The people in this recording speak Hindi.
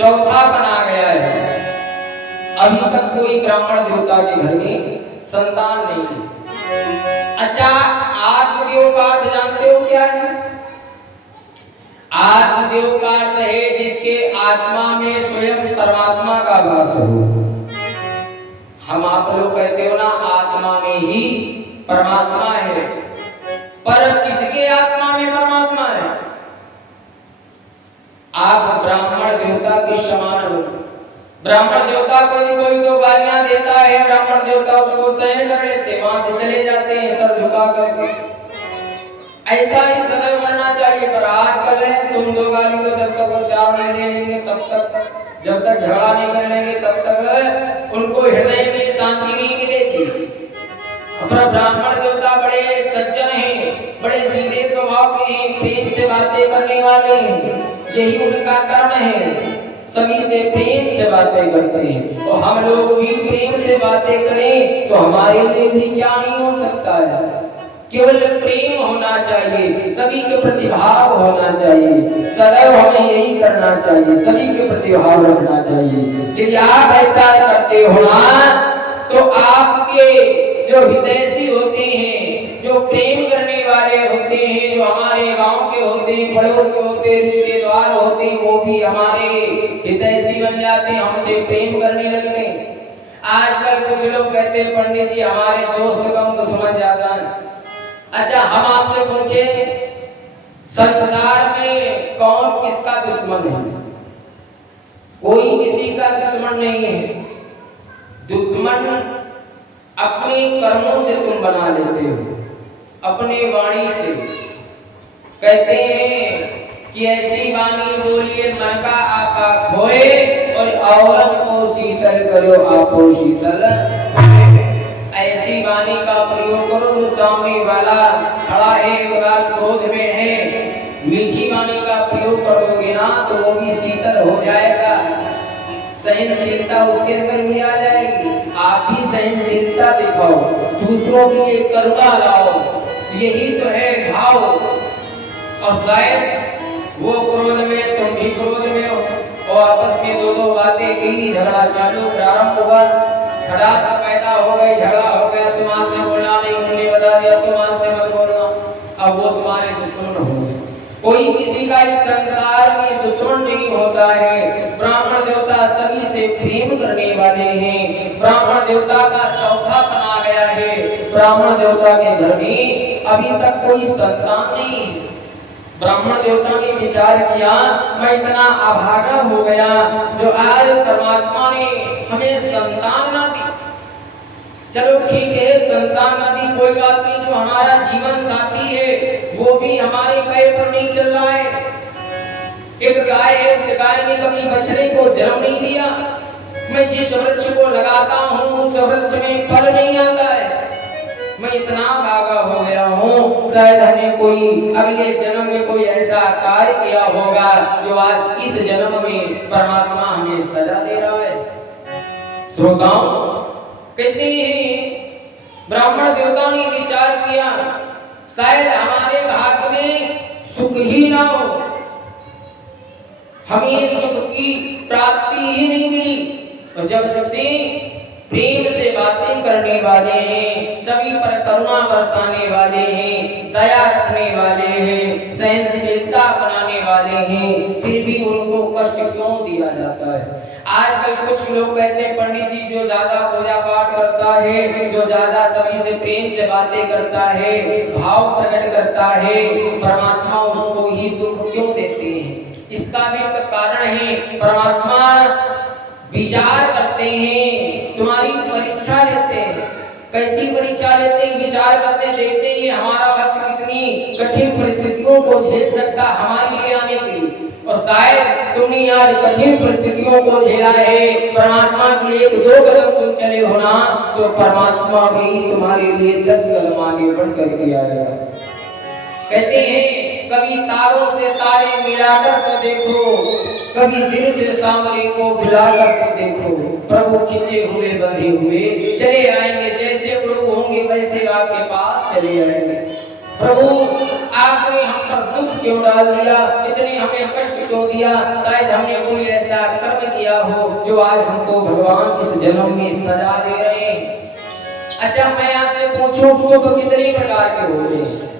चौथा बना गया है। अभी तक कोई ब्राह्मण देवता के घर में संतान नहीं है। अच्छा, आत्मदेव का अर्थ जानते हो क्या है? आत्मदेव का अर्थ है जिसके आत्मा में स्वयं परमात्मा का वास हो। हम आप लोग कहते हो ना, आत्मा में ही परमात्मा है, पर किसके आत्मा में परमात्मा है? आप ब्राह्मण देवता के समान हो। ब्राह्मण देवता को कोई तो गालियां देता है, ब्राह्मण देवता उसको सहन कर लेते, वहां से चले जाते हैं सर झुका करके। ऐसा ही सदैव करना चाहिए। पर आजकल है तुम दो गाली तो जब तक वो चार नहीं दे लेंगे तब तक, जब तक झगड़ा नहीं कर लेंगे तब तक उनको हृदय में शांति नहीं मिलेगी। अपना ब्राह्मण देवता बड़े सज्जन हैं, बड़े सीधे स्वभाव के हैं, प्रेम से बातें करने वाले हैं, यही उनका कर्म है। सभी से प्रेम से बातें करते हैं और हम लोग भी प्रेम से बातें करें तो हमारे लिए भी क्या नहीं हो सकता है। केवल प्रेम होना चाहिए, सभी के प्रति भाव होना चाहिए, सदैव हमें यही करना चाहिए, सभी के प्रति भाव रखना चाहिए। यदि आप ऐसा करते हो ना तो आपके जो हितैषी होते हैं, जो प्रेम करने वाले होते हैं, जो हमारे गांव के होते हैं, पड़ोस के होते हैं, रिश्तेदार होते हैं, वो भी हमारे हितैषी बन जाते हैं, हमसे प्रेम करने लगते हैं। आजकल कुछ लोग कहते हैं पंडित जी हमारे दोस्त कम दुश्मन ज्यादा है। अच्छा, हम आपसे पूछे संसार में कौन किसका दुश्मन है? कोई किसी का दुश्मन नहीं है। दुश्मन अपने कर्मों से तुम बना लेते हो, अपने वाणी से। कहते हैं कि ऐसी वाणी बोलिए मन का आपा खोए और अवलन को शीतल करो आपो शीतल। ऐसी वाणी का प्रयोग करो जो सामने वाला खड़ा है और क्रोध में है, मीठी वाणी का प्रयोग करोगे ना तो वो भी शीतल हो जाएगा, सहनशीलता उसके अंदर भी आ जाएगी। आप भी सहनशीलता दिखाओ, दूसरों की लिए करुणा लाओ, यही तो है भाव। और शायद वो क्रोध में तुम भी क्रोध में हो और आपस में दो बातें की, झगड़ा चालू प्रारंभ हुआ, खड़ास पैदा हो गई, झगड़ा हो गया, तुम आज से बोलना नहीं, उन्होंने बता दिया तुम आज से मत बोलना, अब वो तुम्हारे दुश्मन हो गए। कोई किसी का इस संसार में दुश्मन नहीं होता है। ब्राह्मण देवता सभी से प्रेम करने वाले हैं। ब्राह्मण देवता का चौथा बना गया है। ब्राह्मण देवता के घर में अभी तक कोई संतान नहीं है। ब्राह्मण देवता ने विचार किया, मैं इतना अभागा हो गया जो आज परमात्मा ने हमें संतान ना दी। चलो ठीक है, संतान ना दी कोई बात नहीं, जो हमारा जीवन साथी है वो भी हमारे कहे पर नहीं चल रहा है। एक गाय है, उस गाय ने कभी बछड़े को जन्म नहीं दिया। मैं जिस वृक्ष को लगाता हूँ उस वृक्ष में फल नहीं आता है। मैं इतना भागा हो गया हूँ, शायद हमें कोई अगले जन्म में कोई ऐसा कार्य किया होगा जो आज इस जन्म में परमात्मा हमें सजा दे रहा है। श्रोताओं, कहते हैं ब्राह्मण देवता ने विचार किया शायद हमारे भाग्य में सुख ही ना हो, हमें सुख की प्राप्ति ही नहीं मिली। और जब से प्रेम से बातें करने वाले हैं, सभी पर करुणा बरसाने वाले हैं, दया रखने वाले हैं, सहनशीलता बनाने वाले हैं, फिर भी उनको कष्ट क्यों दिया जाता है? आजकल कुछ लोग कहते हैं पंडित जी जो ज्यादा पूजा पाठ करता है, जो ज्यादा सभी से प्रेम से बातें करता है, भाव प्रकट करता है, परमात्मा उसको ही दुख क्यों देते हैं? इसका भी एक कारण है, परमात्मा विचार करते हैं, तुम्हारी परीक्षा लेते हैं। कैसी परीक्षा लेते हैं? विचार करते देखते हैं हमारा भक्त कितनी कठिन परिस्थितियों को झेल सकता हमारे लिए आने के लिए। और शायद तुमने आज कठिन परिस्थितियों को झेला है, परमात्मा के लिए 2 कदम तुम चले हो ना तो परमात्मा भी तुम्हारे लिए 10 कदम आगे बढ़ करके आएगा। कहते हैं कभी तारों से तारे मिलाकर तो देखो, कभी दिल से सांवरे को बुलाकर तो देखो, प्रभु खिंचे हुए बंधे हुए चले आएंगे, जैसे प्रभु होंगे वैसे आपके पास चले आएंगे। प्रभु आपने हम पर दुख क्यों डाल दिया, इतने हमें कष्ट क्यों दिया, शायद हमने कोई ऐसा कर्म किया हो जो आज हमको भगवान इस जन्म में सजा दे रहे हैं। अच्छा मैं आपसे पूछूं सुख कितने प्रकार के होते हैं?